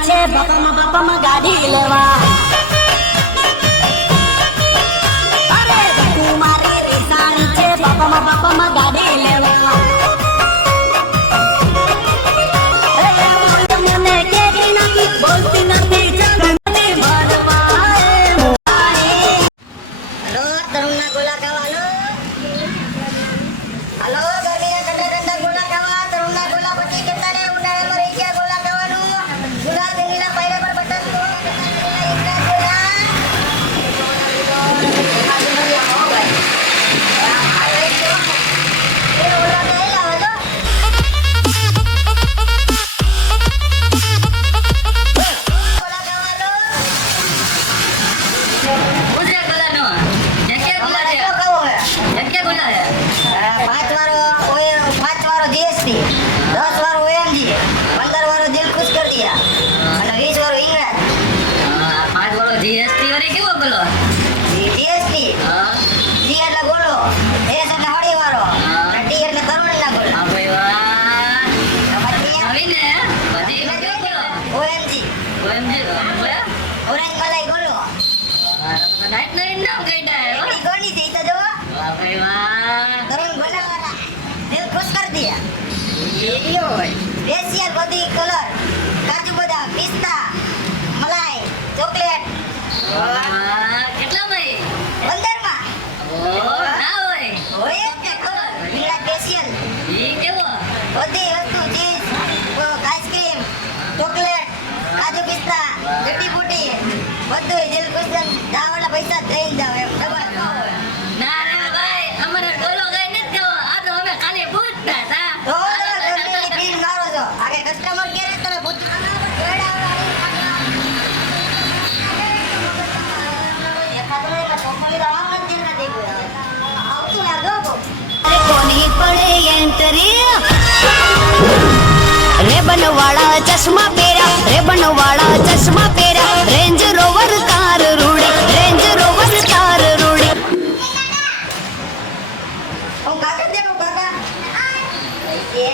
છે બાપામાં ગાડી લેવા અરે તું મારી રીસાણી છે બાપામાં ગાડી લેવા મને કેરી નથી બોલતી નથી જગતની મારવા હેલો તરુણના ગોલા ખાવાનો હેલો ગરમીના ઠંડા ગોલા ખાવા તરુણના ગોલા પછી કેતા ને ઉનાળામાં રહી ગયા ગોલા ખાવાનું ગુલાબ દેવીના પૈડા પર બટન તો स्पेशल बॉडी कलर काजू बदाम पिस्ता मलाई चॉकलेट કેટલા ભાઈ 15 માં ના હોય કે કલર લીલા સ્પેશિયલ ઈ કેવો બધી વસ્તુ ચીઝ આઈસ્ક્રીમ ચોકલેટ કાજુ પિસ્તા જડી બુટી બધું દિલ ખુશન દાવાના પૈસા દઈ જાવ એમ ખબર ના રે ભાઈ અમારે ડોલો ગઈ નથી કેવો આ તો અમે ખાલી પૂછતા હતા આગે કસ્ટમર કેર તમે પૂછો કોની પડે એન્ટરી રેબન વાળા ચશ્મા પહેર્યા રેબન વાળા ચશ્મા પહેર્યા રેન્જ રોવર કાર રૂડે રેન્જ રોવર કાર રૂડે ઓ કાકા દેવો કાકા એ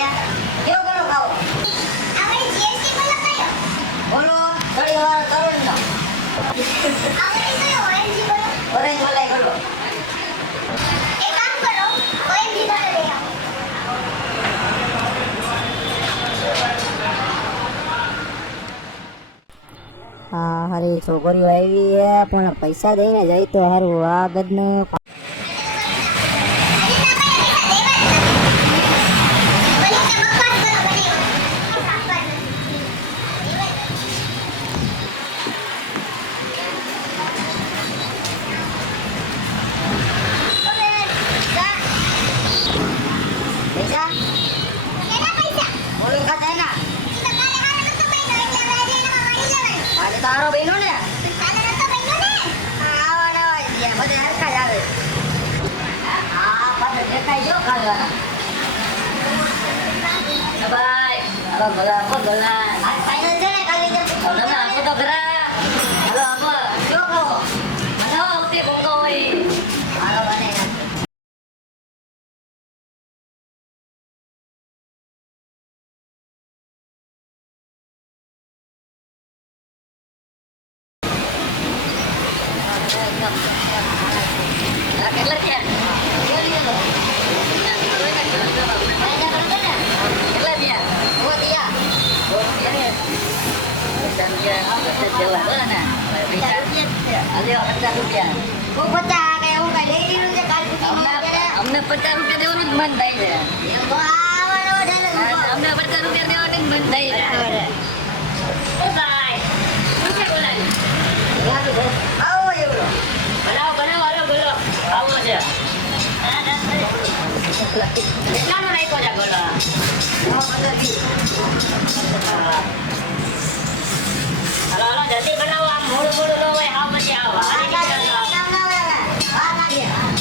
કેવો કરો ખાઓ આપણે જીએસટી બોલો કયો બોલો ઘડી વાર કરોડ નો આપણે કયો ઓરેન્જ બોલો ઓરેન્જ બોલાય બોલો એક કામ કરો ઓરેન્જ બોલો લઈ આવો હા હારી છોકરીઓ આવી પણ પૈસા દઈને જાય તો હારું આ ગદને તારો બહેનો ને બધે હરખા જ આવે હા પાછળ દેખાય જો ખાવા ભાઈ હવે ભલા ભલા આ ફાઇનલ છે ને કાલે જે તમે આપો તો ખરા હાલો આપો જો કહો મને આવતી બોલો હોય હાલો બને કેટલા થયા અમને 50 રૂપિયા દેવાનું જ મન થાય છે અમને 50 રૂપિયા દેવાનું જ મન થાય છે ભાઈ શું છે બોલાય આવો એવડો બનાવો બનાવો હાલો બોલો આવો છે કેટલાનો નાખ્યો છે બોલો હાલો હાલો જલ્દી બનાવો આમ મોડું મોડું ન હોય આવ પછી આવો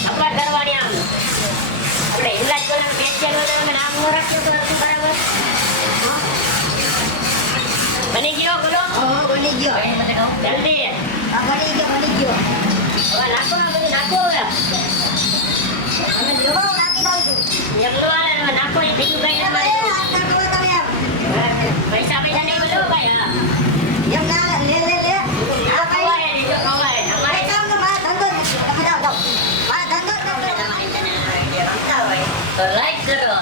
અપર કરવાની આમ આપણે હિંગલાજ બોલાનું પેસ્ટિયલ હોય તો નામ ન રાખ્યું તો શું બરાબર બની ગયો બોલો બની ગયો જલ્દી બની ગયો હવે નાખો ને બધું નાખો હવે અમે લેવો નાખી દઉં છું એમનો નાખો એ બીજું કઈ નથી પૈસા પૈસા નહીં બોલો ભાઈ હા તો લાઈક કરો